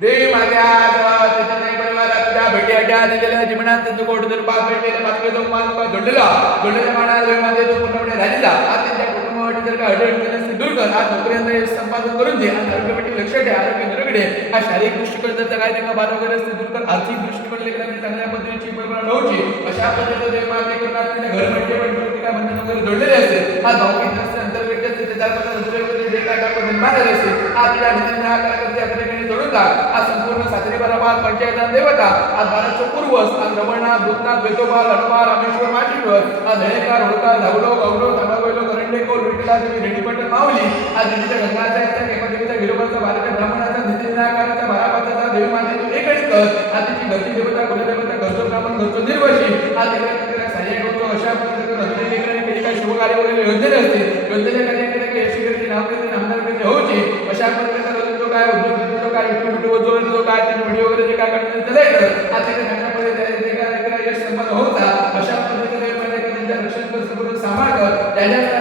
देवी माझ्या त्याच्या नाही भेटी अड्ड्या दिलेल्या जीवनात त्यांचं कोट पाच भेटलेले पाच तो मान मानाला माझे तो पूर्णपणे राहिलेला आज त्यांच्या कुटुंबावरती जर का अडचण दूर कर आज नोकऱ्यांना संपादन करून दे लक्ष ठेव आरोग्य निरोगी हा शारीरिक दृष्टिकोन जर काय त्यांना बाधा वगैरे असते दूर कर आर्थिक दृष्टिकोन लेकरांनी चांगल्या पद्धतीची बरोबर नव्हती अशा पद्धतीने देव माते करणार त्यांच्या घर म्हणजे म्हणजे काय मंदिर वगैरे जोडलेले असते हा भावकीत असते अंतर्गत असते त्याच्या पद्धतीने जे काय असते आज तुझ्या निधीने आपल्याकडे जोडून आज संपूर्ण सासरी बराबाद पंचायत देवता आज भारतचं पूर्वज आज रमणनाथ भूतनाथ वेदोबाल हनुमान रामेश्वर माशीश्वर आज दहेकार होळकार धावलो गौरव तमागोलो करंडे कोल विठला देवी रेडीपट माऊली आज निधीच्या गंगाच्या त्या विरोबाचा गिरोबाचा भारतीय ब्राह्मणाचा नितीनाकाराचा नाकाराचा देवी माते एकच आज तिची गती देवता कुलदेवता घरचो ब्राह्मण घरचो निर्वशी आज तिकडे सहाय्य करतो अशा पद्धतीने रत्नी लेकरांनी केली काही शुभकार्य वगैरे योजलेले असते योजनेच्या कार्याकडे काही यशी करते नाव करते नामदार करते होते अशा पद्धतीने जो काय उद्योग जो काय युट्यूब व्हिडिओ जो काय ते व्हिडिओ वगैरे जे काय करते त्याला येतं आज तिकडे घटनामध्ये ते काय यश संपन्न होता. अशा पद्धतीने म्हणजे त्यांच्या रक्षण कर संपूर्ण सांभाळ कर त्याच्या